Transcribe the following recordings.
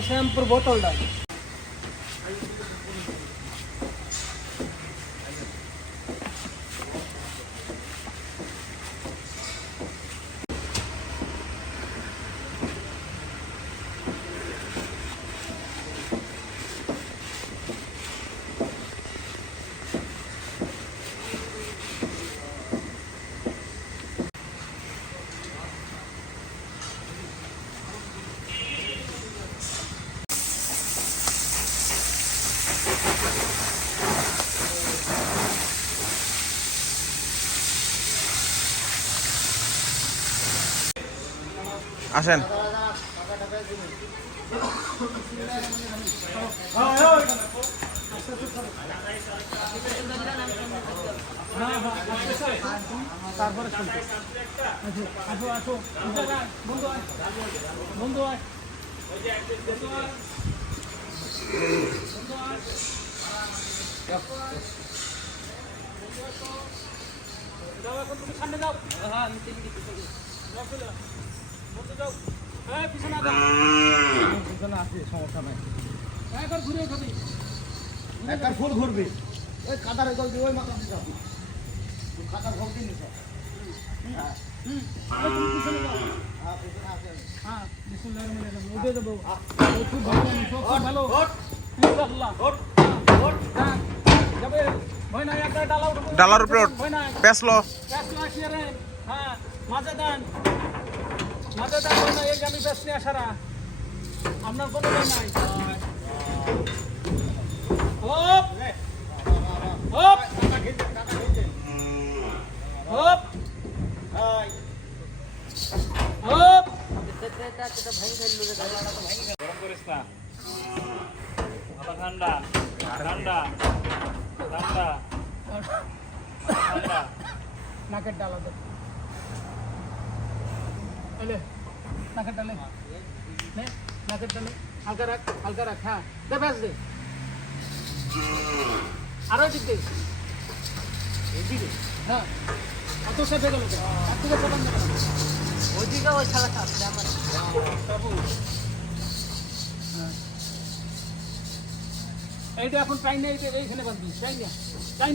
Shampoo ਬੋਤਲ ਦਾ আসেন। তারপরে আসো আসো বন্ধু আয় বন্ধু আয় তুমি সামনে হ্যাঁ আমি একবার ফুল ঘুরবি। ওই কাদার গল দিয়ে ওই মাথা দিতে হবে কাদার হ্যাঁ হ্যাঁ হ্যাঁ হ্যাঁ, ডালার উপরে পেঁচলো রে। হ্যাঁ মাঝে দেন। দেন ভয় নাই এই প্যাস নিয়ে আসারা আপনার কোনো নাই হোপ হোপ হোপ হোপ গরম করিস না মাথা ঠান্ডা ঠান্ডা ঠান্ডা ঠান্ডা নাকের ডালা দে এলে নাকের ডালে নে। নাকের ডালে হালকা রাখ হালকা রাখ হ্যাঁ। দে ব্যাস দে। আরও দিক দে। এদিকে? হ্যাঁ অত সেফে গেল তো। এক থেকে প্রথম ওইদিকে ওই খেলা খাচ্ছে আমার। এইটা এখন টাইম নেই এইখানে বাঁধবি। টাইম নেই। টাইম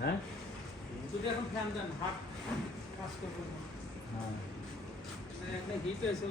হ্যাঁ? যদি এখন ফ্যান দেন হাত কাজ করবে। না হিট হয়েছে